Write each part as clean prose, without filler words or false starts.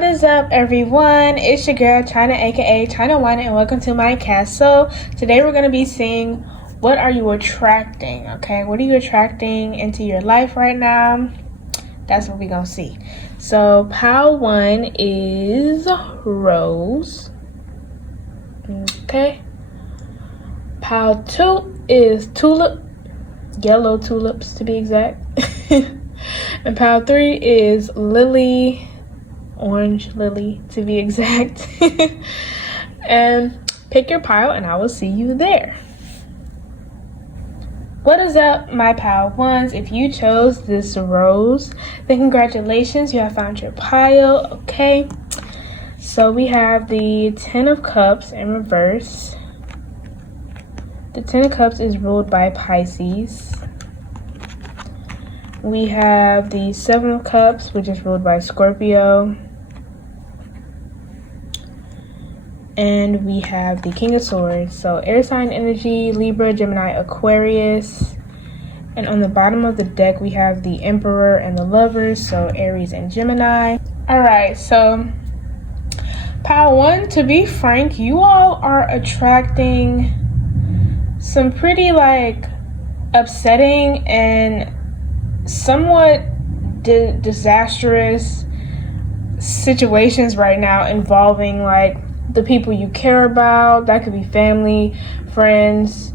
What is up, everyone? It's your girl China, aka China One, and welcome to my castle. Today we're going to be seeing what are you attracting, okay? What are you attracting into your life right now? That's what we're going to see. So pile 1 is rose, okay? Pile 2 is tulip, yellow tulips to be exact. And pile 3 is lily, orange lily to be exact. And pick your pile and I will see you there. What is up, my pile ones? If you chose this rose, then congratulations, you have found your pile. Okay, so we have the 10 of Cups in reverse. The 10 of Cups is ruled by Pisces. We have the 7 of Cups, which is ruled by Scorpio. And we have the King of Swords. So air sign energy, Libra, Gemini, Aquarius. And on the bottom of the deck, we have the Emperor and the Lovers. So Aries and Gemini. Alright, so pile 1, to be frank, you all are attracting some pretty upsetting and somewhat disastrous situations right now involving the people you care about. That could be family, friends,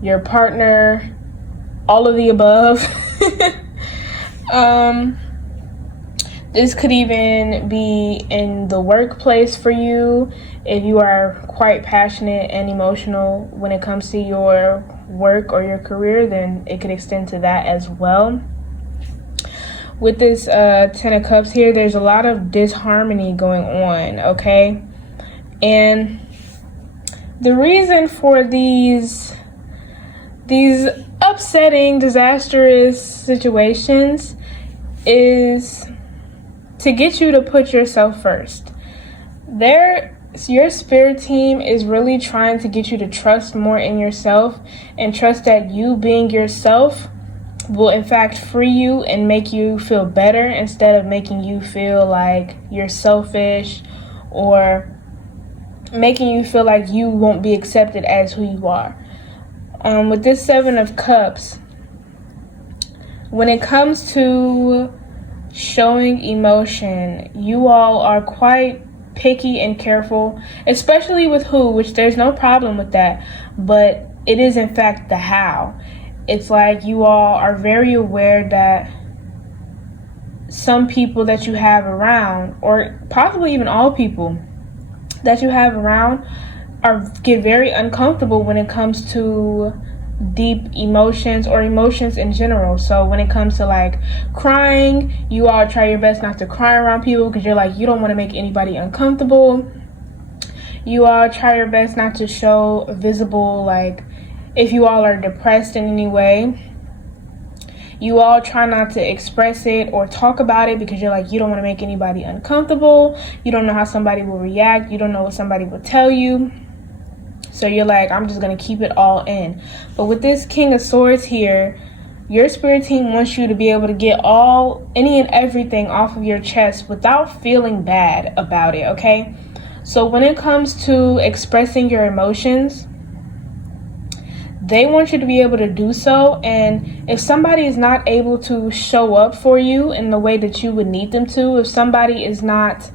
your partner, all of the above. This could even be in the workplace for you if you are quite passionate and emotional when it comes to your work or your career, then it could extend to that as well. With this 10 of Cups here, there's a lot of disharmony going on, okay? And the reason for these upsetting, disastrous situations is to get you to put yourself first. Your spirit team is really trying to get you to trust more in yourself and trust that you being yourself will in fact free you and make you feel better instead of making you feel like you're selfish or making you feel like you won't be accepted as who you are. With this 7 of Cups, when it comes to showing emotion, you all are quite picky and careful, especially with who, which there's no problem with that, but it is in fact the how. It's like you all are very aware that some people that you have around, or possibly even all people that you have around, get very uncomfortable when it comes to deep emotions or emotions in general. So when it comes to crying, you all try your best not to cry around people because you're you don't want to make anybody uncomfortable. You all try your best not to show visible, if you all are depressed in any way, you all try not to express it or talk about it because you're you don't want to make anybody uncomfortable. You don't know how somebody will react. You don't know what somebody will tell you. So you're I'm just going to keep it all in. But with this King of Swords here, your spirit team wants you to be able to get any and everything off of your chest without feeling bad about it, okay? So when it comes to expressing your emotions, they want you to be able to do so. And if somebody is not able to show up for you in the way that you would need them to, if somebody is not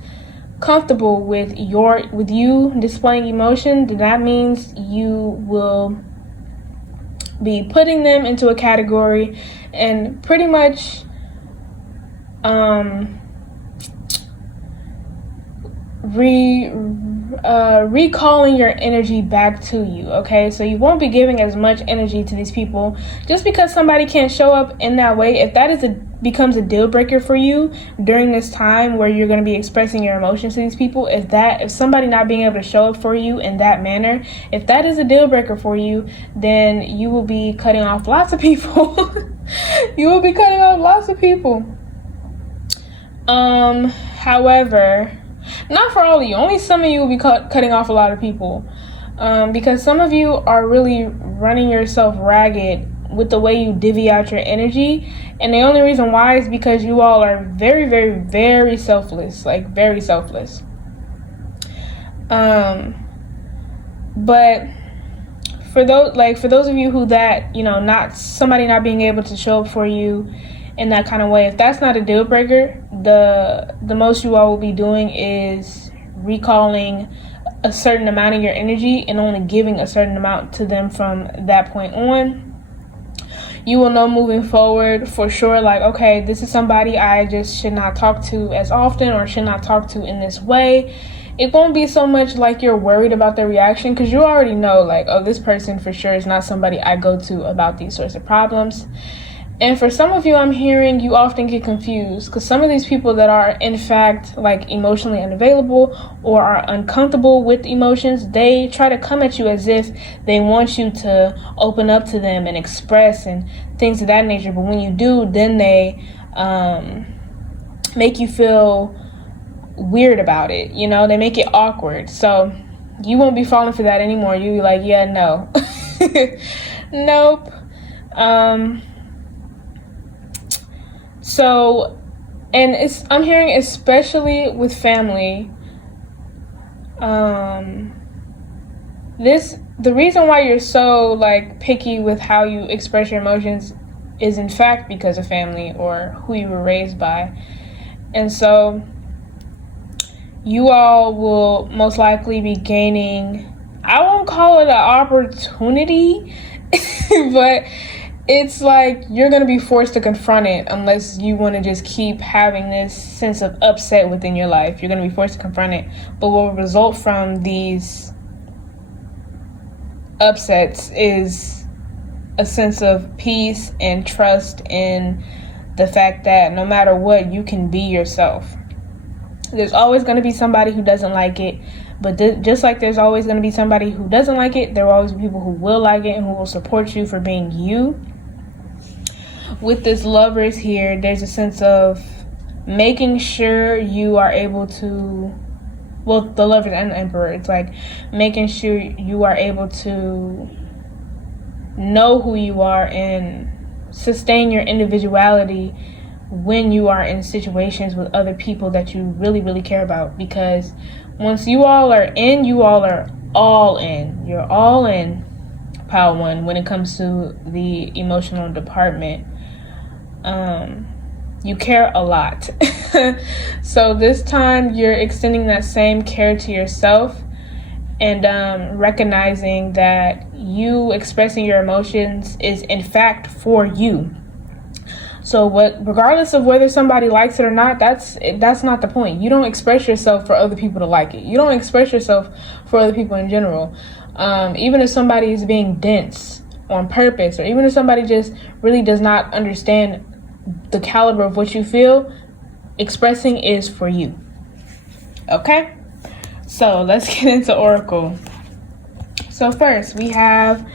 comfortable with you displaying emotion, then that means you will be putting them into a category and pretty much recalling your energy back to you, okay? So you won't be giving as much energy to these people just because somebody can't show up in that way. If that becomes a deal breaker for you during this time where you're going to be expressing your emotions to these people, if somebody not being able to show up for you in that manner, if that is a deal breaker for you, then you will be cutting off lots of people. You will be cutting off lots of people. However, not for all of you. Only some of you will be cutting off a lot of people, because some of you are really running yourself ragged with the way you divvy out your energy. And the only reason why is because you all are very, very, very selfless, like very selfless. But for those of you who that, not somebody not being able to show up for you in that kind of way, if that's not a deal breaker, the most you all will be doing is recalling a certain amount of your energy and only giving a certain amount to them from that point on. You will know moving forward for sure, like, okay, this is somebody I just should not talk to as often or should not talk to in this way. It won't be so much like you're worried about their reaction, because you already know, like, oh, this person for sure is not somebody I go to about these sorts of problems. And for some of you, I'm hearing you often get confused, because some of these people that are in fact like emotionally unavailable or are uncomfortable with emotions, they try to come at you as if they want you to open up to them and express and things of that nature. But when you do, then they make you feel weird about it. They make it awkward. So you won't be falling for that anymore. You'll be like, yeah, no. Nope. So, and I'm hearing, especially with family, the reason why you're so like picky with how you express your emotions is in fact because of family or who you were raised by. And so you all will most likely be gaining, I won't call it an opportunity, but it's like you're going to be forced to confront it unless you want to just keep having this sense of upset within your life. You're going to be forced to confront it. But what will result from these upsets is a sense of peace and trust in the fact that no matter what, you can be yourself. There's always going to be somebody who doesn't like it. But just like there's always going to be somebody who doesn't like it, there will always be people who will like it and who will support you for being you. With this Lovers here, there's a sense of making sure you are able to, well, the Lovers and the Emperor, it's like making sure you are able to know who you are and sustain your individuality when you are in situations with other people that you really, really care about. Because once you all are in, you all are all in. You're all in, Pile 1, when it comes to the emotional department. You care a lot. So this time you're extending that same care to yourself and recognizing that you expressing your emotions is in fact for you. So regardless of whether somebody likes it or not, that's not the point. You don't express yourself for other people to like it. You don't express yourself for other people in general. Even if somebody is being dense on purpose, or even if somebody just really does not understand the caliber of what you feel, expressing is for you. Okay? So let's get into Oracle. So first, we have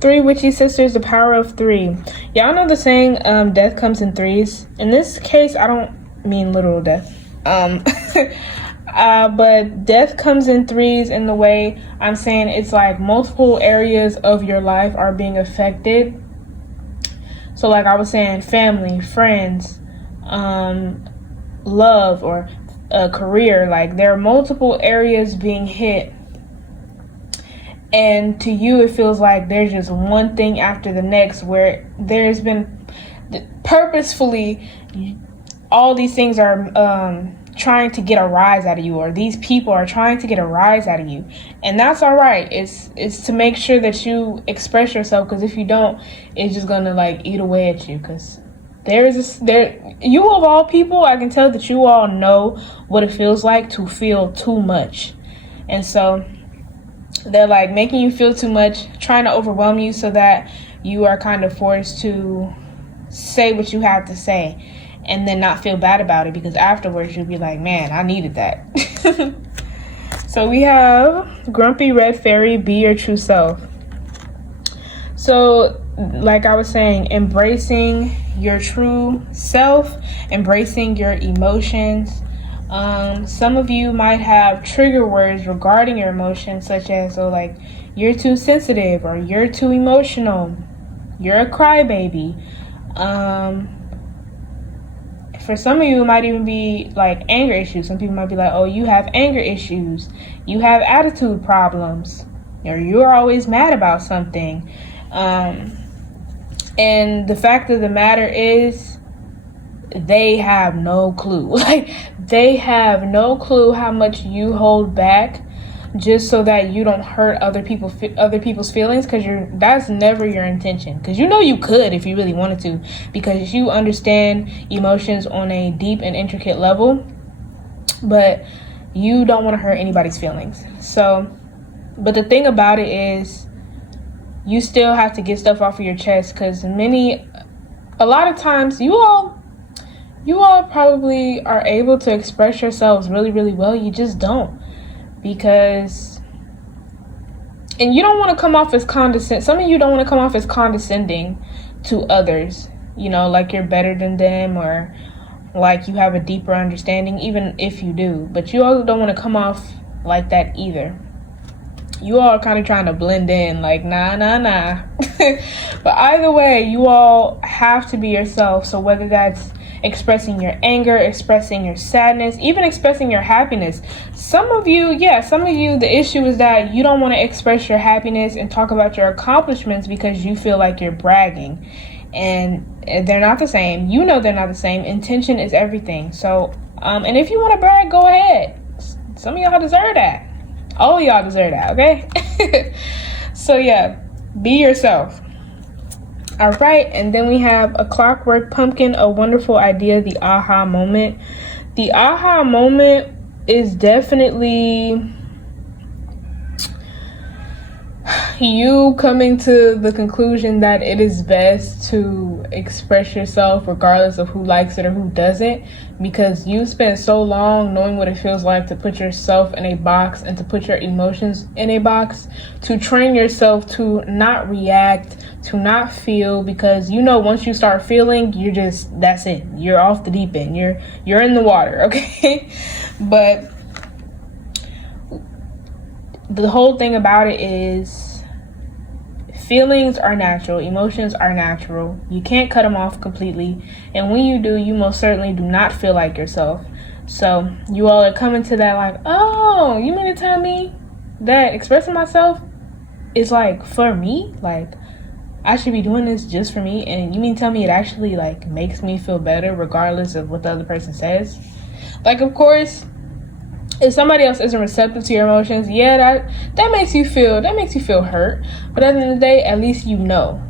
3 witchy sisters, the power of 3. Y'all know the saying, death comes in threes. In this case, I don't mean literal death. But death comes in threes in the way I'm saying it's like multiple areas of your life are being affected. So like I was saying, family, friends, love, or a career. Like there are multiple areas being hit. And to you, it feels like there's just one thing after the next where there's been purposefully all these things are trying to get a rise out of you, or these people are trying to get a rise out of you. And that's all right. It's to make sure that you express yourself, because if you don't, it's just going to like eat away at you. Because you of all people, I can tell that you all know what it feels like to feel too much. And so they're like making you feel too much, trying to overwhelm you so that you are kind of forced to say what you have to say and then not feel bad about it, because afterwards you'll be like, man, I needed that. So we have Grumpy Red Fairy, be your true self. So like I was saying, embracing your true self, embracing your emotions. Some of you might have trigger words regarding your emotions, such as, like, you're too sensitive, or you're too emotional, You're a crybaby. For some of you, it might even be like anger issues. Some people might be like, oh, you have anger issues. You have attitude problems. Or you're always mad about something. And the fact of the matter is, they have no clue. Like, they have no clue how much you hold back just so that you don't hurt other people's feelings, because that's never your intention. Because you could if you really wanted to, because you understand emotions on a deep and intricate level, but you don't want to hurt anybody's feelings. So, but the thing about it is, you still have to get stuff off of your chest, because a lot of times you all probably are able to express yourselves really, really well. You just don't. And you don't want to come off as condescending. Some of you don't want to come off as condescending to others, like you're better than them, or like you have a deeper understanding, even if you do. But you also don't want to come off like that either. You all are kind of trying to blend in, like, nah. But either way, you all have to be yourself. So whether that's expressing your anger, expressing your sadness, even expressing your happiness. Some of you, the issue is that you don't want to express your happiness and talk about your accomplishments because you feel like you're bragging. And they're not the same. They're not the same. Intention is everything. So, and if you want to brag, go ahead. Some of y'all deserve that. All of y'all deserve that, okay? So yeah, be yourself. All right, and then we have a clockwork pumpkin, a wonderful idea, the aha moment. The aha moment is definitely you coming to the conclusion that it is best to express yourself regardless of who likes it or who doesn't, because you spent so long knowing what it feels like to put yourself in a box and to put your emotions in a box, to train yourself to not react, to not feel, because once you start feeling, that's it. You're off the deep end. You're in the water, okay? But the whole thing about it is, feelings are natural. Emotions are natural. You can't cut them off completely. And when you do, you most certainly do not feel like yourself. So you all are coming to that like, oh, you mean to tell me that expressing myself is like for me? Like, I should be doing this just for me? And you mean to tell me it actually like makes me feel better regardless of what the other person says? Like, of course, if somebody else isn't receptive to your emotions, that makes you feel hurt. But at the end of the day, at least you know,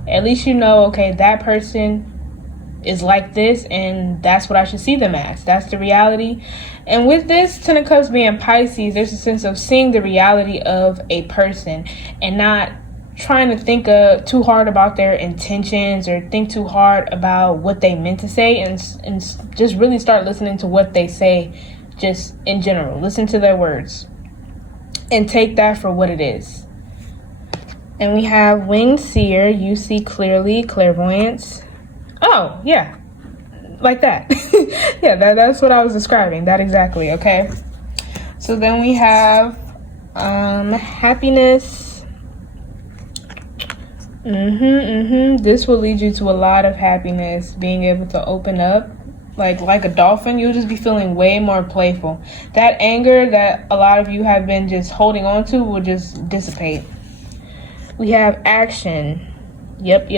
okay, that person is like this, and that's what I should see them as. That's the reality. And with this Ten of Cups being Pisces, there's a sense of seeing the reality of a person and not trying to think too hard about their intentions or think too hard about what they meant to say, and just really start listening to what they say. Just in general, listen to their words and take that for what it is. And we have Winged Seer, you see clearly, clairvoyance. Oh, yeah, like that. Yeah, that's what I was describing, that exactly, okay? So then we have happiness. This will lead you to a lot of happiness, being able to open up. Like a dolphin, you'll just be feeling way more playful. That anger that a lot of you have been just holding on to will just dissipate. We have action. Yep.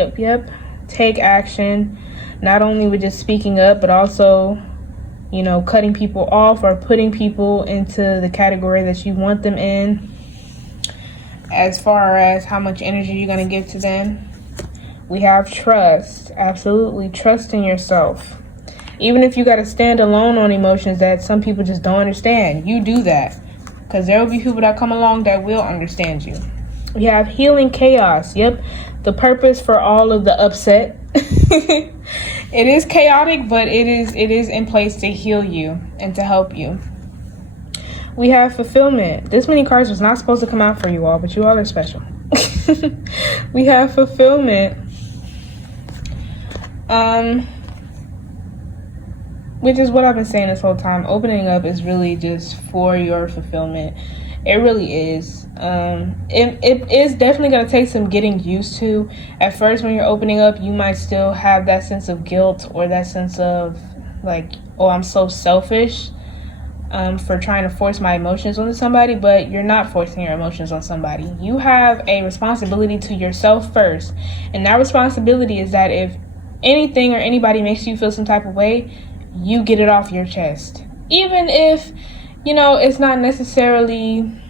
Take action. Not only with just speaking up, but also, cutting people off or putting people into the category that you want them in, as far as how much energy you're going to give to them. We have trust. Absolutely. Trust in yourself. Even if you got to stand alone on emotions that some people just don't understand, you do that. Because there will be people that come along that will understand you. We have healing chaos. Yep. The purpose for all of the upset. It is chaotic, but it is in place to heal you and to help you. We have fulfillment. This many cards was not supposed to come out for you all, but you all are special. We have fulfillment. Which is what I've been saying this whole time. Opening up is really just for your fulfillment. It really is. It is definitely going to take some getting used to. At first, when you're opening up, you might still have that sense of guilt or that sense of like, oh, I'm so selfish for trying to force my emotions onto somebody, but you're not forcing your emotions on somebody. You have a responsibility to yourself first, and that responsibility is that if anything or anybody makes you feel some type of way, you get it off your chest. Even if, it's not necessarily,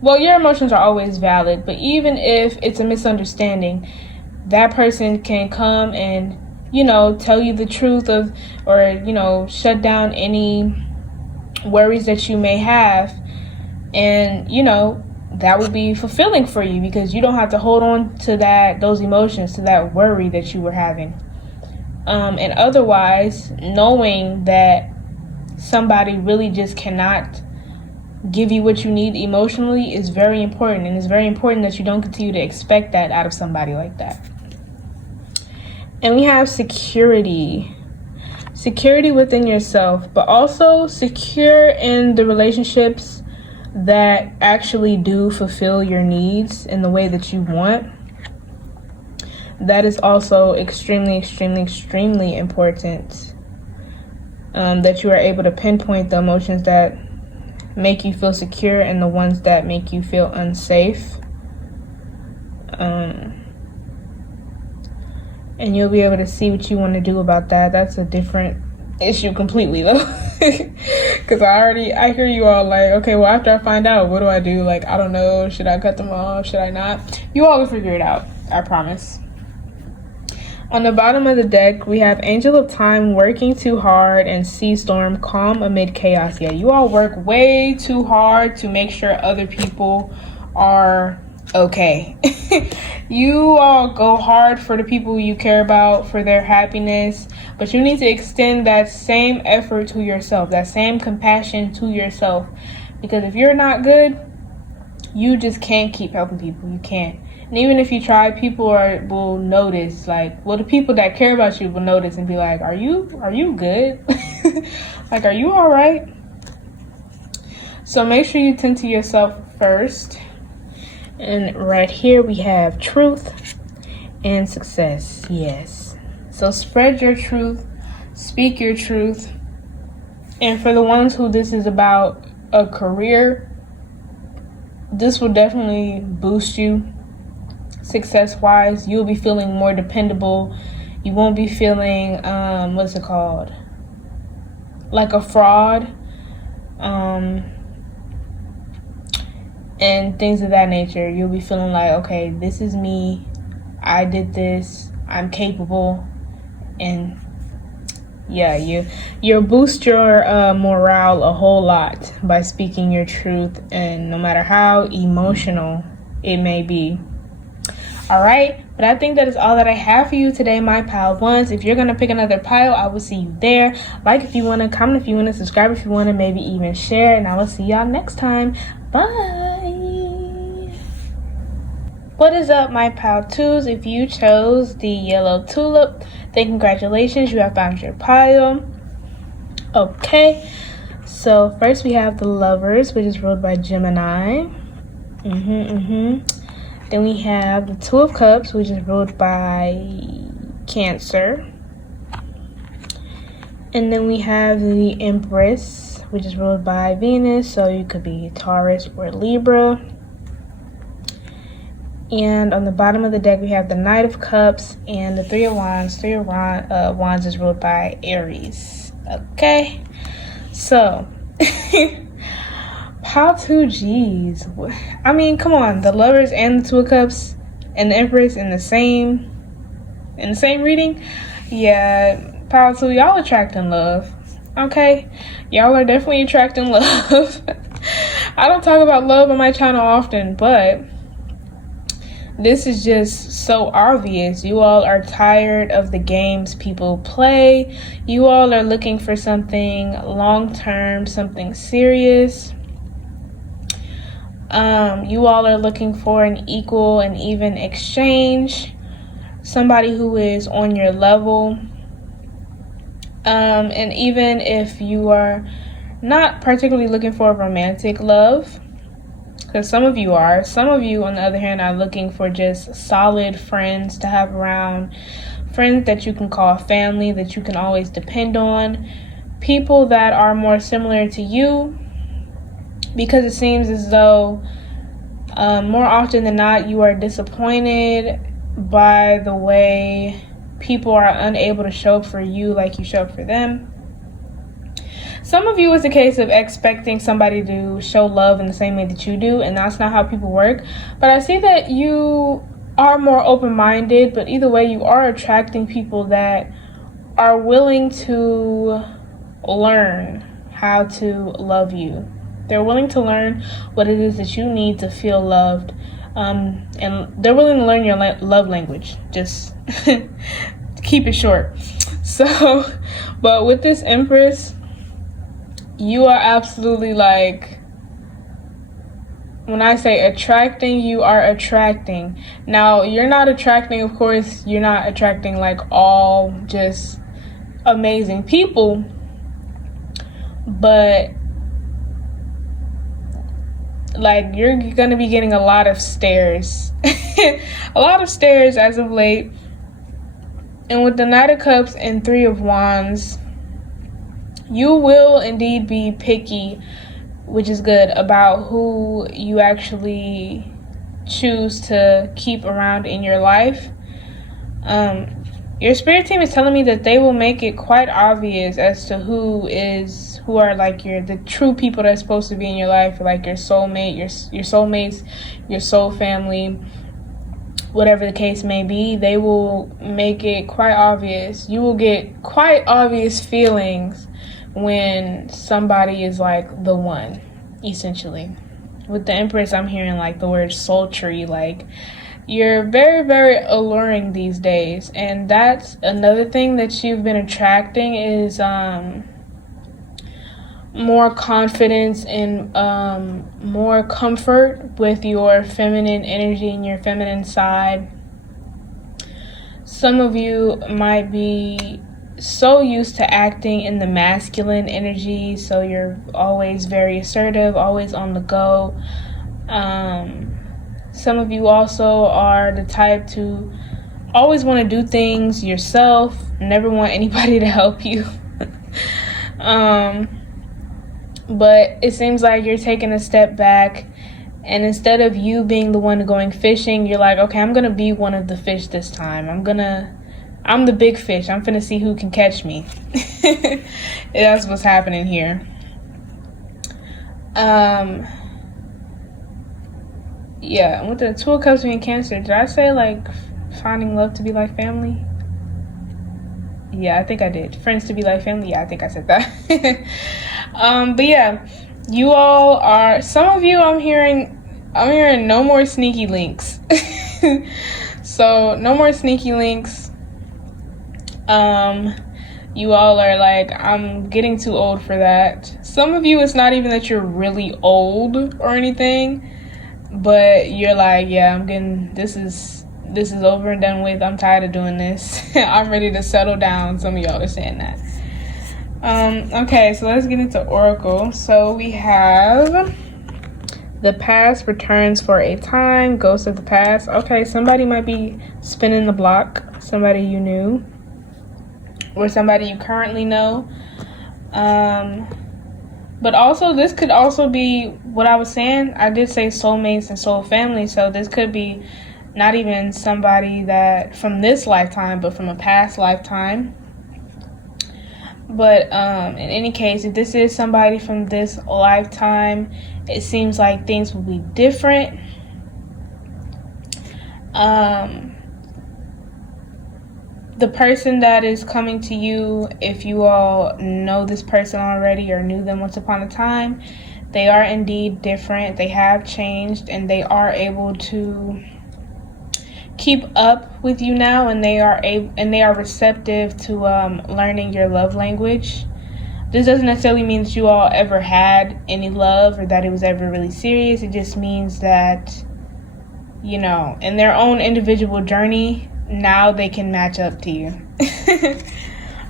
well, your emotions are always valid, but even if it's a misunderstanding, that person can come and, tell you the truth or shut down any worries that you may have, and that would be fulfilling for you because you don't have to hold on to those emotions, to that worry that you were having. And otherwise, knowing that somebody really just cannot give you what you need emotionally is very important, and it's very important that you don't continue to expect that out of somebody like that. And we have security within yourself, but also secure in the relationships that actually do fulfill your needs in the way that you want. That is also extremely, extremely, extremely important, that you are able to pinpoint the emotions that make you feel secure and the ones that make you feel unsafe. And you'll be able to see what you want to do about that. That's a different issue completely, though. Because I hear you all like, okay, well, after I find out, what do I do? Like, I don't know. Should I cut them off? Should I not? You all will figure it out. I promise. On the bottom of the deck, we have Angel of Time, working too hard, and Sea Storm, calm amid chaos. Yeah, you all work way too hard to make sure other people are okay. You all go hard for the people you care about, for their happiness, but you need to extend that same effort to yourself, that same compassion to yourself, because if you're not good, you just can't keep helping people. You can't. And even if you try, people will notice. Like, well, the people that care about you will notice and be like, are you good? Like, are you all right? So make sure you tend to yourself first. And right here we have truth and success. Yes. So spread your truth, speak your truth. And for the ones who this is about a career, this will definitely boost you success-wise. You'll be feeling more dependable. You won't be feeling, like a fraud. And things of that nature. You'll be feeling like, okay, this is me. I did this. I'm capable. And yeah, you'll boost your morale a whole lot by speaking your truth, and no matter how emotional it may be. All right, but I think that is all that I have for you today, my pile ones. If you're gonna pick another pile, I will see you there. Like if you want to, comment if you want to, subscribe if you want to, maybe even share, and I will see y'all next time. Bye. What is up, my pile twos? If you chose the yellow tulip, then congratulations, you have found your pile. Okay, so first we have the Lovers, which is ruled by Gemini. Then we have the Two of Cups, which is ruled by Cancer. And then we have the Empress, which is ruled by Venus, so you could be Taurus or Libra. And on the bottom of the deck, we have the Knight of Cups and the Three of Wands. Three of Wands is ruled by Aries. Okay, so pile 2 G's. I mean, come on, the Lovers and the Two of Cups and the Empress in the same reading. Yeah, pile 2, y'all attracting love. Okay, y'all are definitely attracting love. I don't talk about love on my channel often, but this is just so obvious. You all are tired of the games people play. You all are looking for something long-term, something serious. You all are looking for an equal and even exchange. Somebody who is on your level. And even if you are not particularly looking for romantic love, because some of you are. Some of you, on the other hand, are looking for just solid friends to have around, friends that you can call family, that you can always depend on, people that are more similar to you, because it seems as though more often than not, you are disappointed by the way people are unable to show up for you like you show up for them. Some of you, it's a case of expecting somebody to show love in the same way that you do, and that's not how people work. But I see that you are more open-minded, but either way, you are attracting people that are willing to learn how to love you. They're willing to learn what it is that you need to feel loved, and they're willing to learn your love language. Just keep it short. So, but with this Empress, you are absolutely like, when I say attracting, you are attracting. Now, you're not attracting, of course, you're not attracting like all just amazing people, but like you're gonna be getting a lot of stares. A lot of stares as of late. And with the Knight of Cups and Three of Wands, you will indeed be picky, which is good, about who you actually choose to keep around in your life. Your spirit team is telling me that they will make it quite obvious as to who are like the true people that's supposed to be in your life, like your soulmate, your soulmates, your soul family, whatever the case may be. They will make it quite obvious. You will get quite obvious feelings when somebody is like the one, essentially. With the Empress, I'm hearing like the word sultry, like you're very, very alluring these days. And that's another thing that you've been attracting is more confidence and more comfort with your feminine energy and your feminine side. Some of you might be so used to acting in the masculine energy, so you're always very assertive, always on the go. Some of you also are the type to always want to do things yourself, never want anybody to help you. But it seems like you're taking a step back, and instead of you being the one going fishing, you're like, okay, I'm gonna be one of the fish this time. I'm the big fish. I'm finna see who can catch me. That's what's happening here. Yeah, with the Two of Cups being Cancer, did I say like finding love to be like family? Yeah, I think I did. Friends to be like family. Yeah, I think I said that. But yeah, you all are, some of you I'm hearing no more sneaky links. So no more sneaky links. You all are like, I'm getting too old for that. Some of you, it's not even that you're really old or anything, but you're like, yeah, this is over and done with. I'm tired of doing this. I'm ready to settle down. Some of y'all are saying that. Okay, so let's get into Oracle. So we have the past returns for a time, ghost of the past. Okay, somebody might be spinning the block, somebody you knew, or somebody you currently know. But also, this could also be what I was saying. I did say soulmates and soul family, so this could be not even somebody that from this lifetime, but from a past lifetime. But in any case, if this is somebody from this lifetime, it seems like things will be different. The person that is coming to you, if you all know this person already or knew them once upon a time, they are indeed different. They have changed, and they are able to keep up with you now, and they are receptive to learning your love language. This doesn't necessarily mean that you all ever had any love or that it was ever really serious. It just means that, you know, in their own individual journey, now they can match up to you.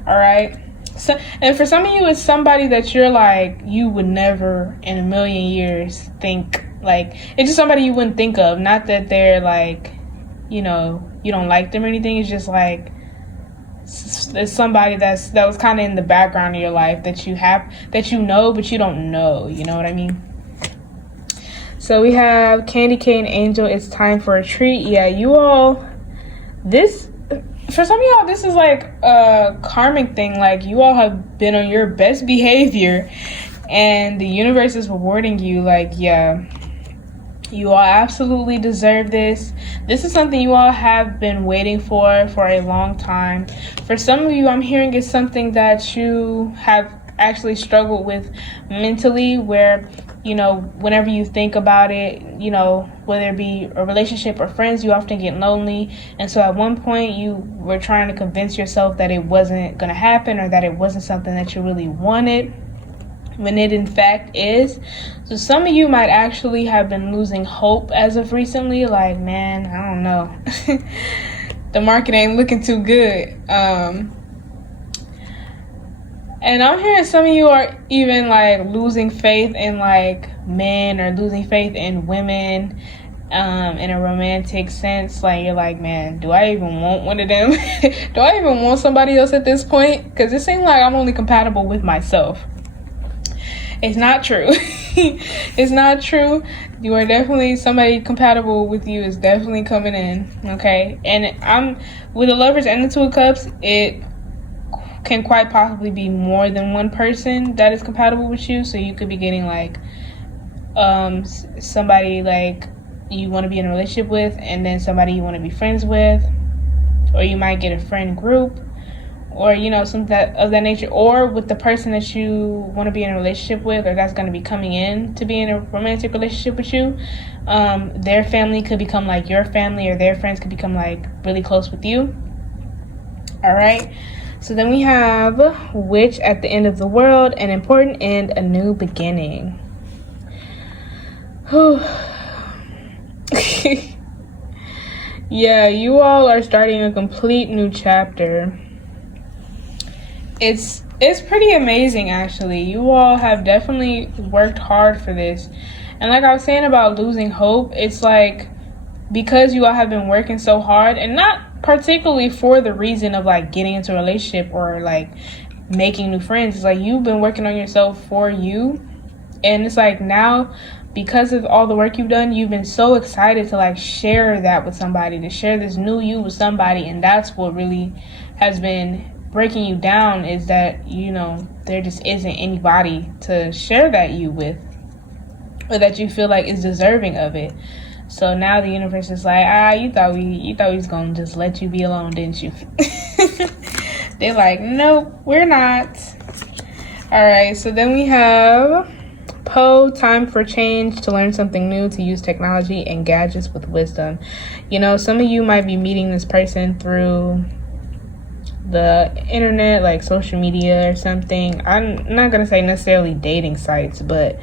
All right. So, and for some of you, it's somebody that you're like, you would never in a million years think Like, it's just somebody you wouldn't think of. Not that they're like, you know, you don't like them or anything. It's just like, it's somebody that was kind of in the background of your life that you know, but you don't know. You know what I mean? So we have Candy Cane Angel. It's time for a treat. Yeah, you all, for some of y'all, this is like a karmic thing. Like, you all have been on your best behavior and the universe is rewarding you. Like, yeah, you all absolutely deserve this. This is something you all have been waiting for a long time. For some of you, I'm hearing it's something that you have actually struggled with mentally, where, you know, whenever you think about it, you know, whether it be a relationship or friends, you often get lonely. And so at one point you were trying to convince yourself that it wasn't going to happen, or that it wasn't something that you really wanted, when it in fact is. So some of you might actually have been losing hope as of recently. Like, man, I don't know. The market ain't looking too good. And I'm hearing some of you are even like losing faith in like men, or losing faith in women, in a romantic sense. Like, you're like, man, do I even want one of them? Do I even want somebody else at this point? Because it seems like I'm only compatible with myself. It's not true. It's not true. You are definitely, somebody compatible with you is definitely coming in, okay? And I'm with the Lovers and the Two of Cups, it can quite possibly be more than one person that is compatible with you. So you could be getting like somebody like you want to be in a relationship with, and then somebody you want to be friends with, or you might get a friend group, or, you know, something of that nature, or with the person that you want to be in a relationship with, or that's going to be coming in to be in a romantic relationship with you. Their family could become like your family, or their friends could become like really close with you. All right. So then we have Witch at the End of the World, an important end, a new beginning. Yeah, you all are starting a complete new chapter. It's pretty amazing, actually. You all have definitely worked hard for this. And like I was saying about losing hope, it's like, because you all have been working so hard, and not particularly for the reason of like getting into a relationship or like making new friends. It's like, you've been working on yourself for you. And it's like, now, because of all the work you've done, you've been so excited to like share that with somebody, to share this new you with somebody. And that's what really has been breaking you down, is that, you know, there just isn't anybody to share that you with, or that you feel like is deserving of it. So now the universe is like, you thought we was gonna just let you be alone, didn't you? They're like, nope, we're not. All right, so then we have Poe, time for change, to learn something new, to use technology and gadgets with wisdom. You know, some of you might be meeting this person through the internet, like social media or something. I'm not gonna say necessarily dating sites, but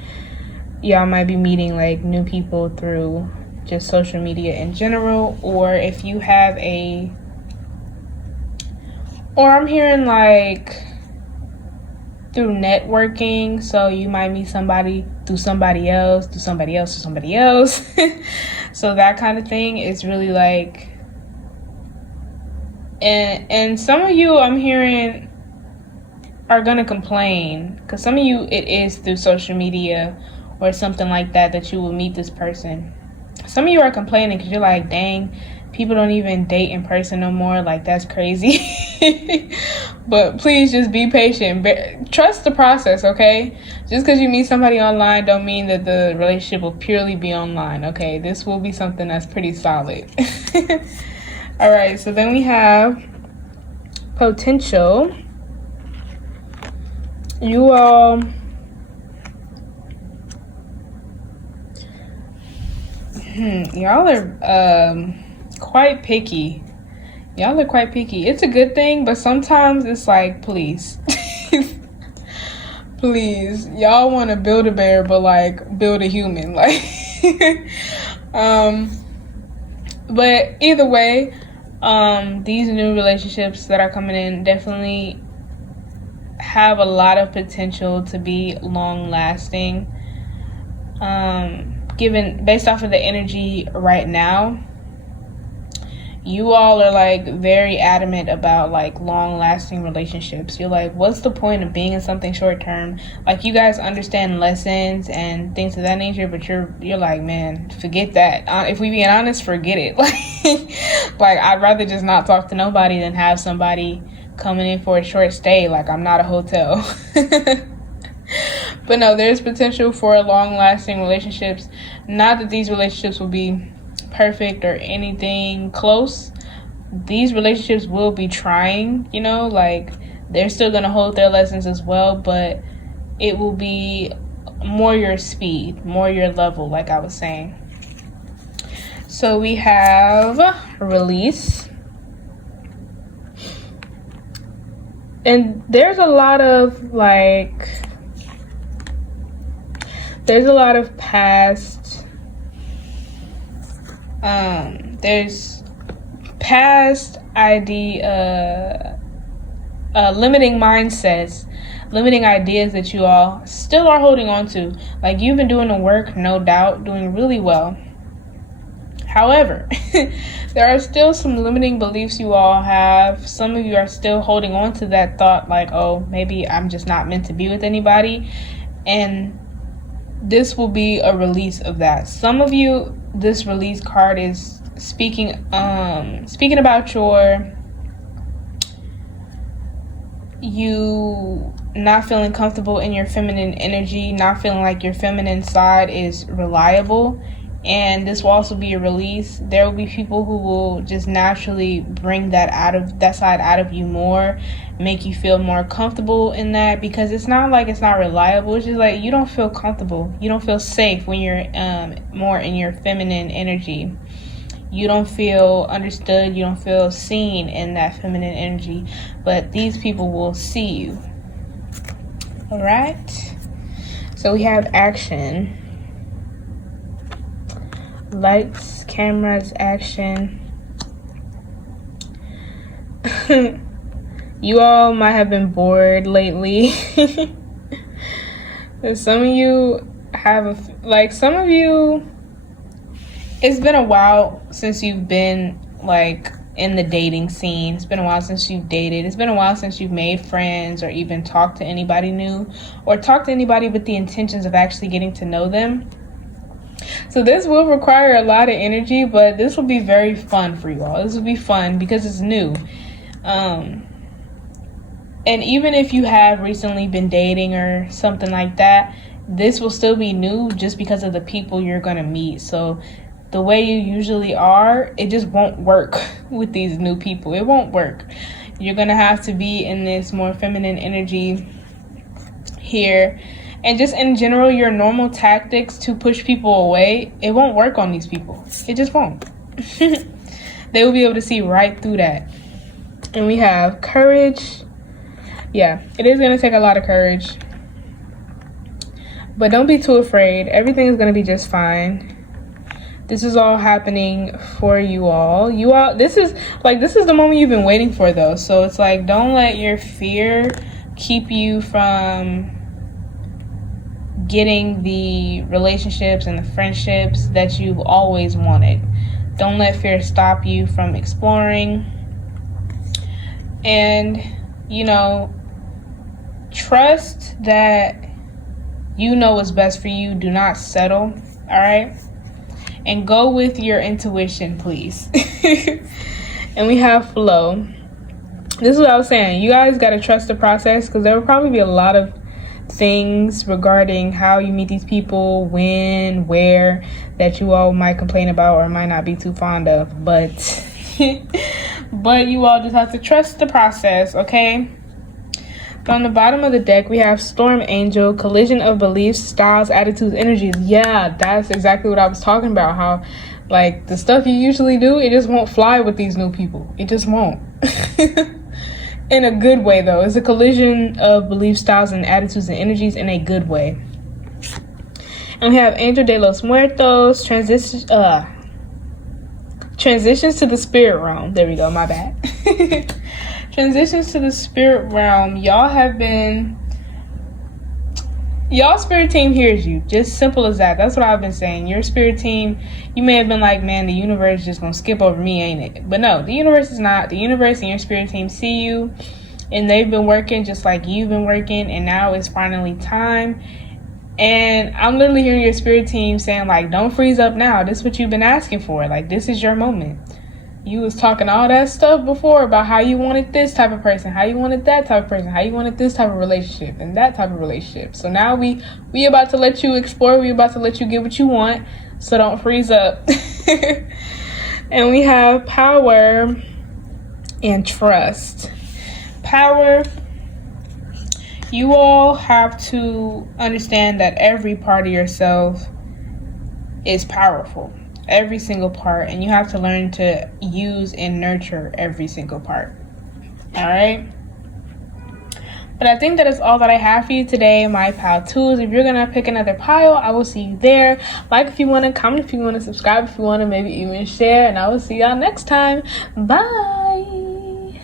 y'all might be meeting like new people through just social media in general. Or if you have or I'm hearing like through networking, so you might meet somebody through somebody else, through somebody else, through somebody else. So that kind of thing is really like, and some of you I'm hearing are gonna complain, because some of you, it is through social media or something like that you will meet this person. Some of you are complaining because you're like, dang, people don't even date in person no more. Like, that's crazy. But please just be patient. Trust the process, okay? Just because you meet somebody online don't mean that the relationship will purely be online, okay? This will be something that's pretty solid. All right, so then we have potential. You all... y'all are quite picky. Y'all are quite picky. It's a good thing, but sometimes it's like, please. Please. Y'all want to build a bear, but like build a human. Like but either way, these new relationships that are coming in definitely have a lot of potential to be long lasting. given based off of the energy right now, you all are like very adamant about like long-lasting relationships. You're like, what's the point of being in something short-term? Like, you guys understand lessons and things of that nature, but you're like, man, forget that. If we being honest, forget it. Like I'd rather just not talk to nobody than have somebody coming in for a short stay. Like, I'm not a hotel. But no, there's potential for long-lasting relationships. Not that these relationships will be perfect or anything close. These relationships will be trying, you know, like they're still going to hold their lessons as well, but it will be more your speed, more your level, like I was saying. So we have release. And there's a lot of past there's past limiting mindsets, limiting ideas that you all still are holding on to. Like, you've been doing the work, no doubt, doing really well. However, there are still some limiting beliefs you all have. Some of you are still holding on to that thought, like, oh, maybe I'm just not meant to be with anybody. And this will be a release of that. Some of you, this release card is speaking about you not feeling comfortable in your feminine energy, not feeling like your feminine side is reliable. And this will also be a release. There will be people who will just naturally bring that side out of you more, make you feel more comfortable in that, because it's not like it's not reliable. It's just like you don't feel comfortable. You don't feel safe when you're more in your feminine energy. You don't feel understood. You don't feel seen in that feminine energy. But these people will see you. All right. So we have action. Lights, cameras, action. You all might have been bored lately. Some of you have, some of you, it's been a while since you've been like in the dating scene. It's been a while since you've dated. It's been a while since you've made friends or even talked to anybody new, or talked to anybody with the intentions of actually getting to know them. So this will require a lot of energy, but this will be very fun for you all. This will be fun because it's new. And even if you have recently been dating or something like that, this will still be new just because of the people you're going to meet. So the way you usually are, it just won't work with these new people. It won't work. You're going to have to be in this more feminine energy here. And just in general, your normal tactics to push people away, it won't work on these people. It just won't. They will be able to see right through that. And we have courage. Yeah, it is going to take a lot of courage. But don't be too afraid. Everything is going to be just fine. This is all happening for you all. This is the moment you've been waiting for, though. So it's like, don't let your fear keep you from getting the relationships and the friendships that you've always wanted. Don't let fear stop you from exploring. And, trust that you know what's best for you. Do not settle, all right? And go with your intuition, please. And we have flow. This is what I was saying. You guys got to trust the process, because there will probably be a lot of things regarding how you meet these people, when, where, that you all might complain about or might not be too fond of, but but you all just have to trust the process, okay? So on the bottom of the deck, we have Storm Angel, collision of beliefs, styles, attitudes, energies. Yeah, that's exactly what I was talking about. How, the stuff you usually do, it just won't fly with these new people. It just won't. In a good way, though. It's a collision of belief styles and attitudes and energies in a good way. And we have Angel de los Muertos, transitions to the spirit realm. There we go, my bad. Transitions to the spirit realm. Y'all have been Y'all spirit team hears you. Just simple as that. That's what I've been saying. Your spirit team, you may have been like, man, the universe is just gonna skip over me, ain't it? But no, the universe is not. The universe and your spirit team see you, and they've been working just like you've been working, and now it's finally time. And I'm literally hearing your spirit team saying, like, don't freeze up now. This is what you've been asking for. Like, this is your moment. You was talking all that stuff before about how you wanted this type of person, how you wanted that type of person, how you wanted this type of relationship and that type of relationship. So now we about to let you explore. We about to let you get what you want. So don't freeze up. And we have power and trust. Power. You all have to understand that every part of yourself is powerful. Every single part, and you have to learn to use and nurture every single part. All right, but I think that is all that I have for you today, my pile tools. If you're gonna pick another pile, I will see you there. Like if you want to, comment if you want to, subscribe if you want to, maybe even share, and I will see y'all next time. Bye.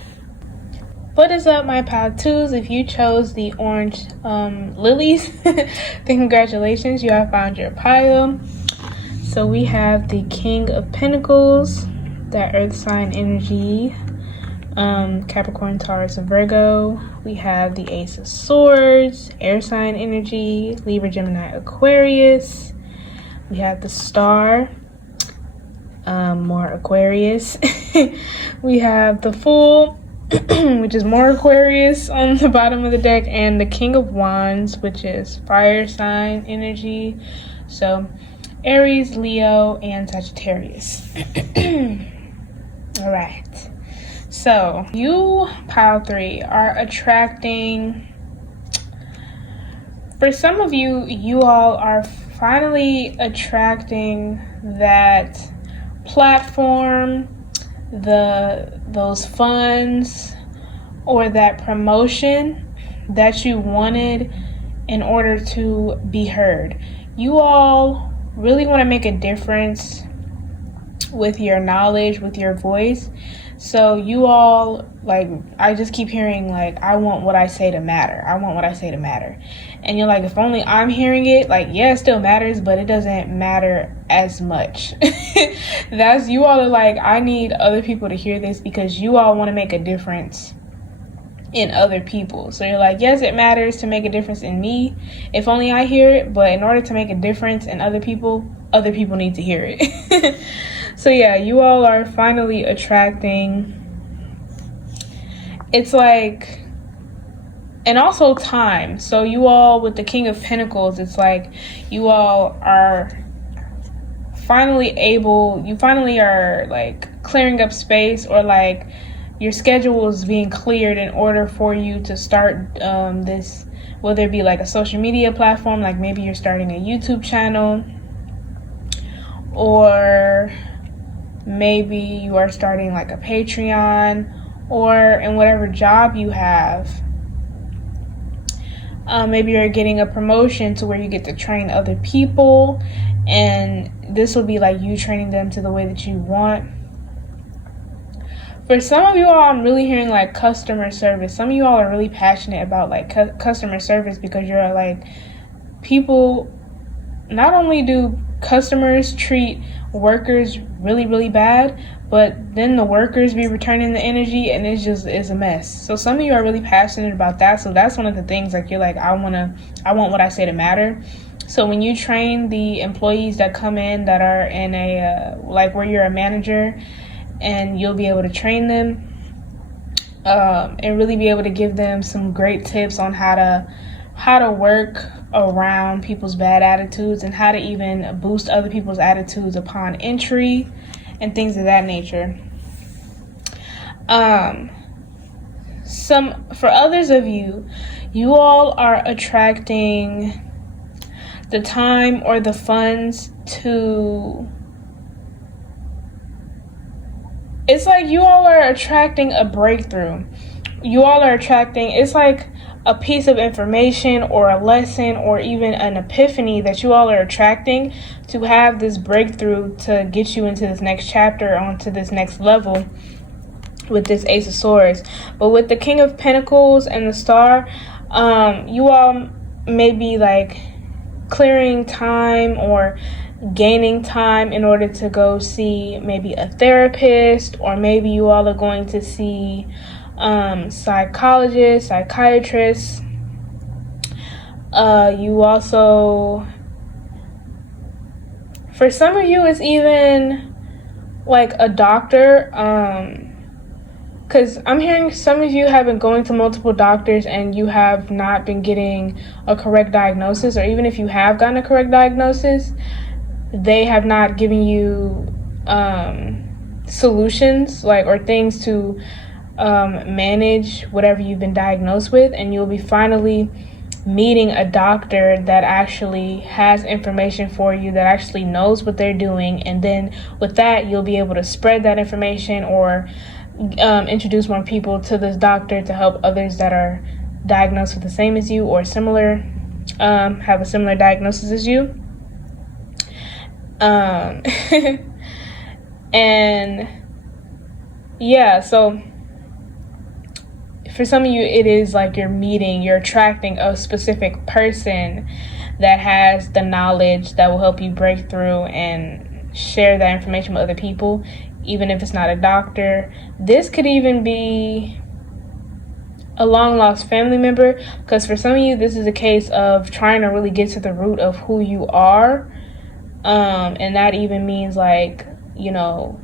What is up, my pile twos? If you chose the orange lilies, then congratulations, you have found your pile. So we have the King of Pentacles, that earth sign energy, Capricorn, Taurus, and Virgo. We have the Ace of Swords, air sign energy, Libra, Gemini, Aquarius. We have the Star, more Aquarius. We have the Fool, which is more Aquarius on the bottom of the deck, and the King of Wands, which is fire sign energy. So Aries, Leo, and Sagittarius. All right. So you, pile 3, are attracting. For some of you, you all are finally attracting that platform, those funds, or that promotion that you wanted in order to be heard. You all really want to make a difference with your knowledge, with your voice. So you all, like, I just keep hearing, like, I want what I say to matter. I want what I say to matter. And you're like, if only I'm hearing it, like, yeah, it still matters, but it doesn't matter as much. That's, you all are like, I need other people to hear this because you all want to make a difference in other people. So you're like, yes, it matters to make a difference in me, if only I hear it, but in order to make a difference in other people need to hear it. So yeah, you all are finally attracting, it's like, and also time. So you all, with the King of Pentacles, it's like you all are finally are like clearing up space, or like your schedule is being cleared in order for you to start this, whether it be like a social media platform, like maybe you're starting a YouTube channel, or maybe you are starting like a Patreon, or in whatever job you have. Maybe you're getting a promotion to where you get to train other people, and this will be like you training them to the way that you want. For some of you all, I'm really hearing like customer service. Some of you all are really passionate about like customer service, because you're like, people, not only do customers treat workers really, really bad, but then the workers be returning the energy, and it's a mess. So some of you are really passionate about that. So that's one of the things, like, you're like, I want what I say to matter. So when you train the employees that come in that are in a like where you're a manager, and you'll be able to train them and really be able to give them some great tips on how to work around people's bad attitudes, and how to even boost other people's attitudes upon entry and things of that nature. For others of you, you all are attracting the time or the funds to, it's like you all are attracting a breakthrough. You all are attracting, it's like a piece of information or a lesson or even an epiphany that you all are attracting to have this breakthrough to get you into this next chapter, onto this next level with this Ace of Swords. But with the King of Pentacles and the Star, you all, maybe like clearing time or gaining time in order to go see maybe a therapist, or maybe you all are going to see psychologists, psychiatrists. You also, for some of you, it's even like a doctor, because I'm hearing some of you have been going to multiple doctors and you have not been getting a correct diagnosis, or even if you have gotten a correct diagnosis, they have not given you solutions, like, or things to manage whatever you've been diagnosed with. And you'll be finally meeting a doctor that actually has information for you, that actually knows what they're doing. And then with that, you'll be able to spread that information, or introduce more people to this doctor to help others that are diagnosed with the same as you, or similar, have a similar diagnosis as you. And yeah, so for some of you, it is like you're attracting a specific person that has the knowledge that will help you break through and share that information with other people, even if it's not a doctor. This could even be a long lost family member, because for some of you, this is a case of trying to really get to the root of who you are. And that even means, like, you know,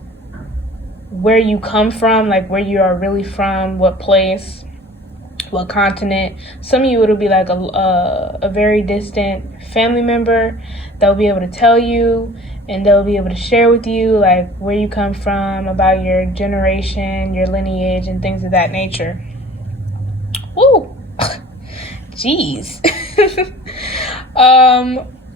where you come from, like where you are really from, what place, what continent. Some of you, it'll be like a very distant family member that will be able to tell you, and they'll be able to share with you like where you come from, about your generation, your lineage, and things of that nature. Woo! Jeez.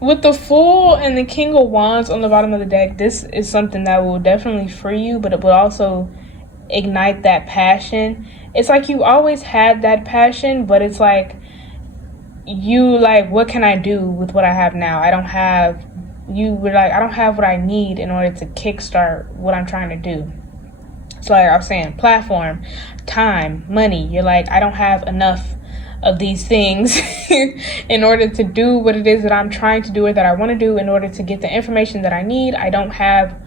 With the Fool and the King of Wands on the bottom of the deck, this is something that will definitely free you, but it will also ignite that passion. It's like you always had that passion, but it's like you like, what can I do with what I have now? I don't have what I need in order to kickstart what I'm trying to do. So like I was saying, platform, time, money. You're like, I don't have enough of these things in order to do what it is that I'm trying to do, or that I want to do, in order to get the information that I need. I don't have,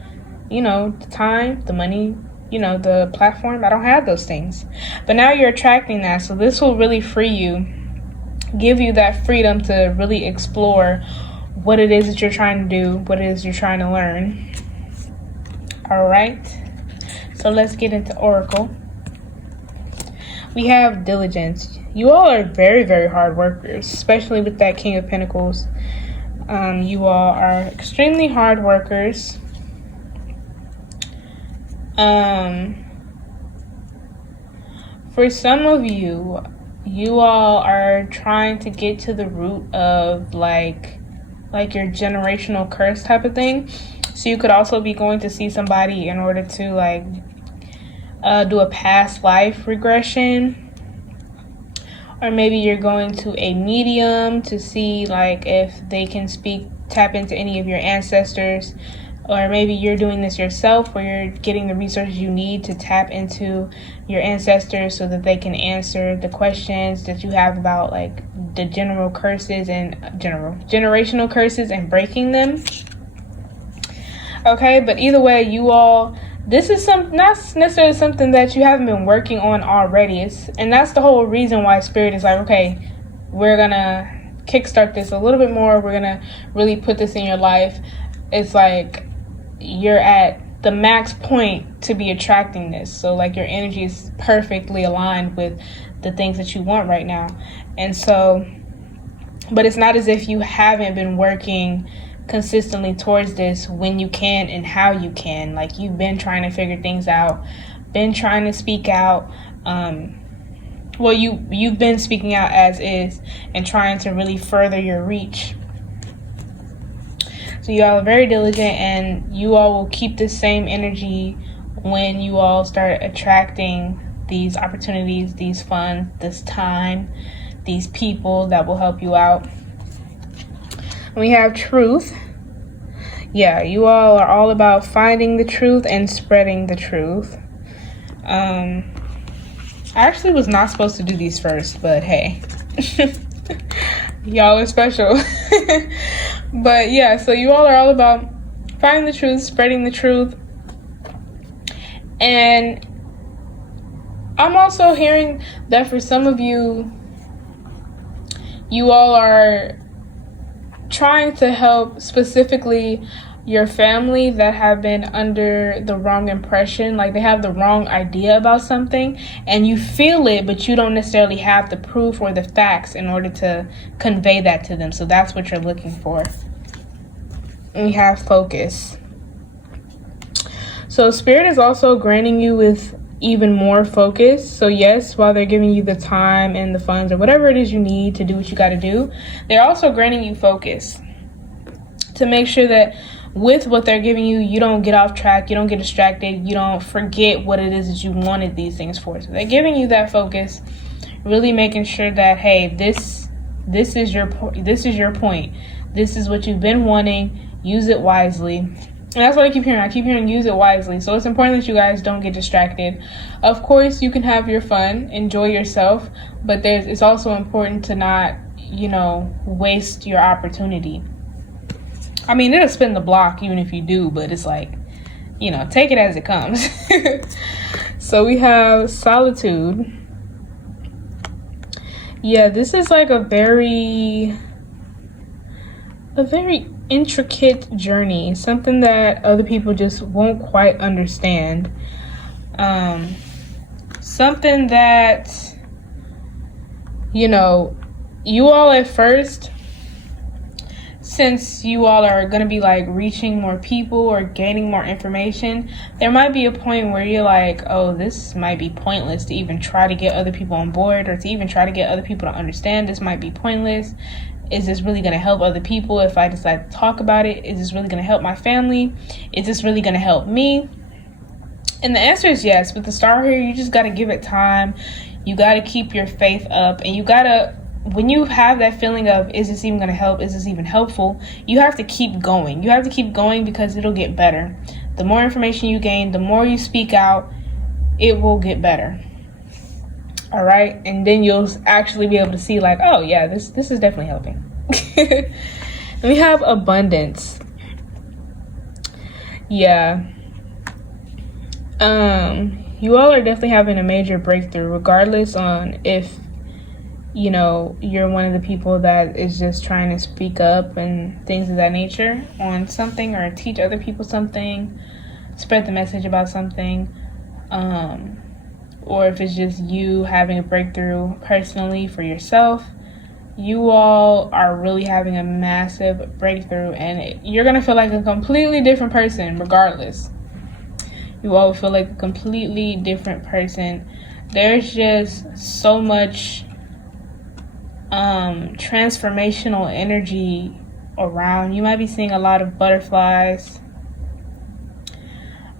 the time, the money, the platform. I don't have those things. But now you're attracting that. So this will really free you, give you that freedom to really explore what it is that you're trying to do, what it is you're trying to learn. All right. So let's get into Oracle. We have diligence. You all are very, very hard workers, especially with that King of Pentacles. You all are extremely hard workers. For some of you, you all are trying to get to the root of like your generational curse type of thing. So you could also be going to see somebody in order to do a past life regression. Or maybe you're going to a medium to see if they can tap into any of your ancestors. Or maybe you're doing this yourself, where you're getting the resources you need to tap into your ancestors so that they can answer the questions that you have about the generational curses and breaking them. Okay, but either way, you all, this is not necessarily something that you haven't been working on already. And that's the whole reason why Spirit is like, okay, we're gonna kickstart this a little bit more. We're gonna really put this in your life. It's like you're at the max point to be attracting this. So your energy is perfectly aligned with the things that you want right now. And so, but it's not as if you haven't been working consistently towards this when you can and how you can. You've been trying to figure things out, been trying to speak out. You've been speaking out as is and trying to really further your reach. So you all are very diligent, and you all will keep the same energy when you all start attracting these opportunities, these funds, this time, these people that will help you out. We have truth. Yeah, you all are all about finding the truth and spreading the truth. I actually was not supposed to do these first, but hey. Y'all are special. But yeah, so you all are all about finding the truth, spreading the truth. And I'm also hearing that for some of you, you all are trying to help specifically your family that have been under the wrong impression, like they have the wrong idea about something, and you feel it, but you don't necessarily have the proof or the facts in order to convey that to them. So that's what you're looking for. And we have focus. So Spirit is also granting you with even more focus. So yes, while they're giving you the time and the funds or whatever it is you need to do what you got to do, they're also granting you focus to make sure that with what they're giving you, you don't get off track, you don't get distracted, you don't forget what it is that you wanted these things for. So they're giving you that focus, really making sure that, hey, this is your point, this is what you've been wanting, use it wisely. And that's what I keep hearing. I keep hearing use it wisely. So it's important that you guys don't get distracted. Of course, you can have your fun, enjoy yourself, but it's also important to not, waste your opportunity. I mean, it'll spin the block even if you do, but it's like, take it as it comes. So we have solitude. Yeah, this is like a very intricate journey, something that other people just won't quite understand. Something that, you all at first, since you all are going to be like reaching more people or gaining more information, there might be a point where you're like, oh, this might be pointless to even try to get other people on board or to even try to get other people to understand. This might be pointless. Is this really going to help other people if I decide to talk about it? Is this really going to help my family? Is this really going to help me? And the answer is yes. With the star here, you just got to give it time. You got to keep your faith up, and you got to, when you have that feeling of, is this even going to help? Is this even helpful? You have to keep going. You have to keep going because it'll get better. The more information you gain, the more you speak out, it will get better. All right. And then you'll actually be able to see like, oh yeah, this is definitely helping. And we have abundance. Yeah. You all are definitely having a major breakthrough, regardless on if, you're one of the people that is just trying to speak up and things of that nature on something, or teach other people something, spread the message about something. Or if it's just you having a breakthrough personally for yourself, you all are really having a massive breakthrough, and you're going to feel like a completely different person regardless. You all feel like a completely different person. There's just so much transformational energy around. You might be seeing a lot of butterflies,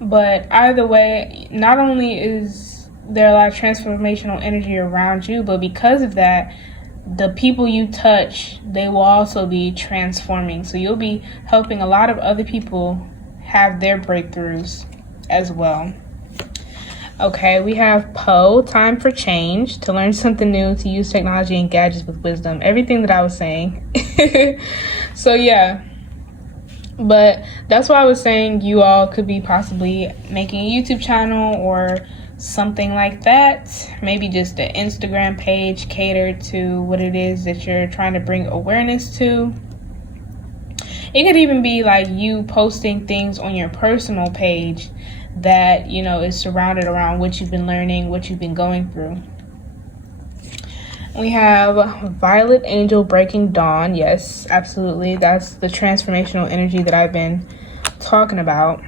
but either way, not only is there a lot of transformational energy around you, but because of that, the people you touch, they will also be transforming. So you'll be helping a lot of other people have their breakthroughs as well. Okay, we have Poe, time for change, to learn something new, to use technology and gadgets with wisdom. Everything that I was saying. So yeah, but that's why I was saying you all could be possibly making a YouTube channel or something like that. Maybe just an Instagram page catered to what it is that you're trying to bring awareness to. It could even be like you posting things on your personal page that, is surrounded around what you've been learning, what you've been going through. We have Violet Angel Breaking Dawn. Yes, absolutely. That's the transformational energy that I've been talking about.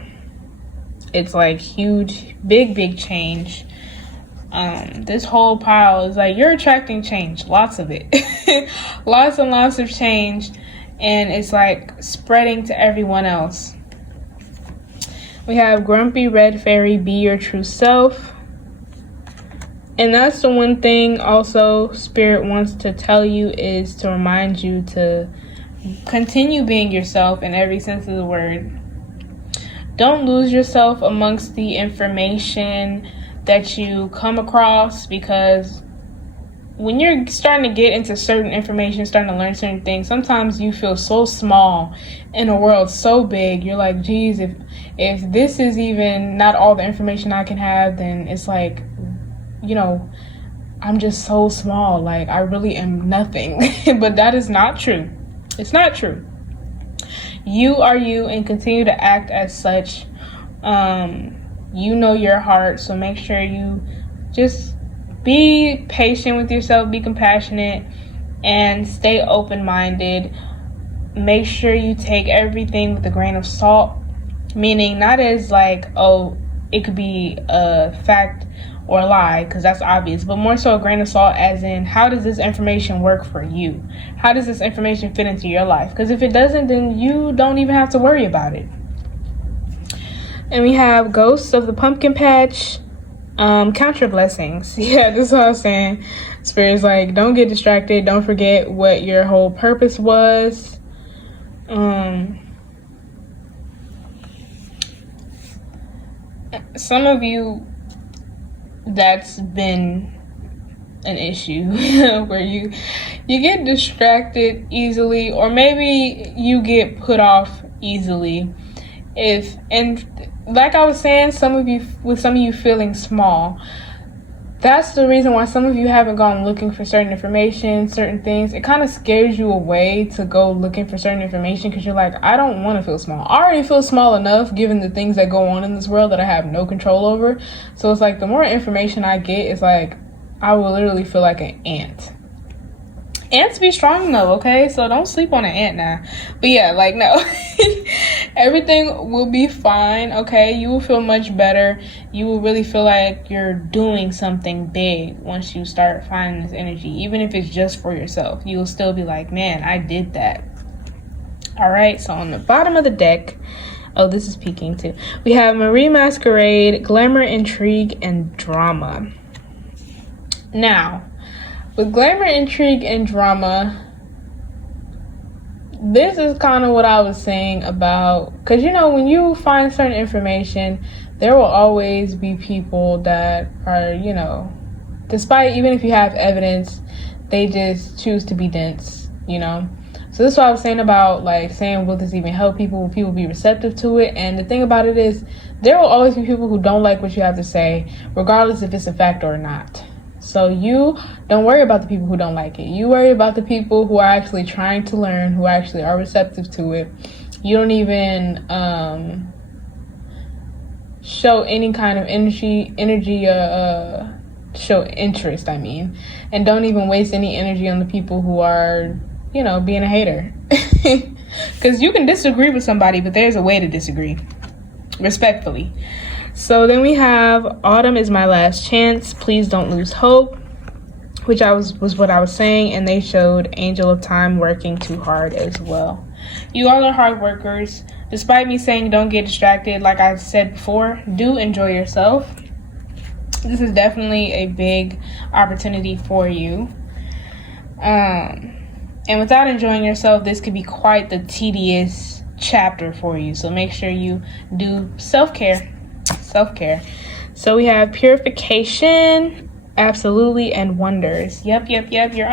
It's like huge, big change. This whole pile is like you're attracting change, lots of it. Lots and lots of change, and it's like spreading to everyone else. We have Grumpy Red Fairy, be your true self. And that's the one thing also Spirit wants to tell you, is to remind you to continue being yourself in every sense of the word. Don't lose yourself amongst the information that you come across, because when you're starting to get into certain information, starting to learn certain things, sometimes you feel so small in a world so big. You're like, geez, if this is even not all the information I can have, then it's like, you know, I'm just so small. Like, I really am nothing. But that is not true. It's not true. You are you, and continue to act as such. You know your heart, so make sure you just be patient with yourself, be compassionate, and stay open-minded. Make sure you take everything with a grain of salt, meaning not as like, oh, it could be a fact or a lie, because that's obvious, but more so a grain of salt as in, how does this information work for you? How does this information fit into your life? Because if it doesn't, then you don't even have to worry about it. And we have Ghosts of the Pumpkin Patch. Count your blessings. Yeah, this is what I was saying. Spirit's like, don't get distracted. Don't forget what your whole purpose was. Some of you, that's been an issue where you get distracted easily, or maybe you get put off easily. And like I was saying, some of you feeling small, that's the reason why some of you haven't gone looking for certain information, certain things. It kind of scares you away to go looking for certain information, because you're like, I don't want to feel small. I already feel small enough given the things that go on in this world that I have no control over. So it's like, the more information I get, it's like I will literally feel like an ant. Ants be strong though, okay? So don't sleep on an ant now. But yeah, like, no. Everything will be fine, okay? You will feel much better. You will really feel like you're doing something big once you start finding this energy. Even if it's just for yourself, you will still be like, man, I did that. All right, so on the bottom of the deck, oh, this is peeking too. We have Marie Masquerade, Glamour, Intrigue, and Drama. Now, with Glamour, Intrigue, and Drama, this is kind of what I was saying about, because, you know, when you find certain information, there will always be people that are, you know, despite, even if you have evidence, they just choose to be dense, you know. So this is what I was saying about, like, saying, will this even help people? Will people be receptive to it? And the thing about it is, there will always be people who don't like what you have to say, regardless if it's a fact or not. So you don't worry about the people who don't like it. You worry about the people who are actually trying to learn, who actually are receptive to it. You don't even show any kind of show interest, I mean. And don't even waste any energy on the people who are, you know, being a hater. Because you can disagree with somebody, but there's a way to disagree. Respectfully. So then we have Autumn is my last chance. Please don't lose hope, which was what I was saying. And they showed Angel of Time working too hard as well. You all are hard workers. Despite me saying don't get distracted, like I said before, do enjoy yourself. This is definitely a big opportunity for you. And without enjoying yourself, this could be quite the tedious chapter for you. So make sure you do self-care. So we have Purification, Absolutely, and Wonders. Yep. You're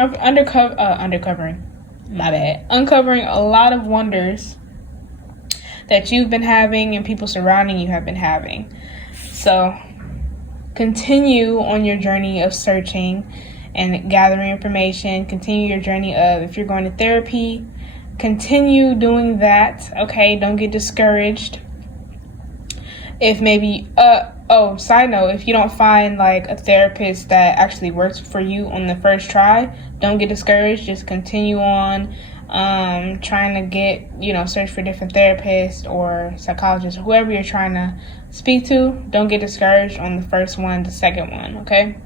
uncovering a lot of wonders that you've been having and people surrounding you have been having. So continue on your journey of searching and gathering information. Continue your journey of, if you're going to therapy, continue doing that. Okay, don't get discouraged. If maybe, side note, if you don't find like a therapist that actually works for you on the first try, don't get discouraged. Just continue on trying to get, search for different therapists or psychologists, whoever you're trying to speak to. Don't get discouraged on the first one, the second one, okay?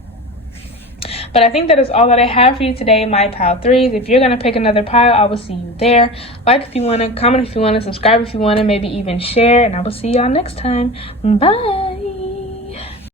But I think that is all that I have for you today, my pile threes. If you're going to pick another pile, I will see you there. Like if you want to, comment if you want to, subscribe if you want to, maybe even share. And I will see y'all next time. Bye.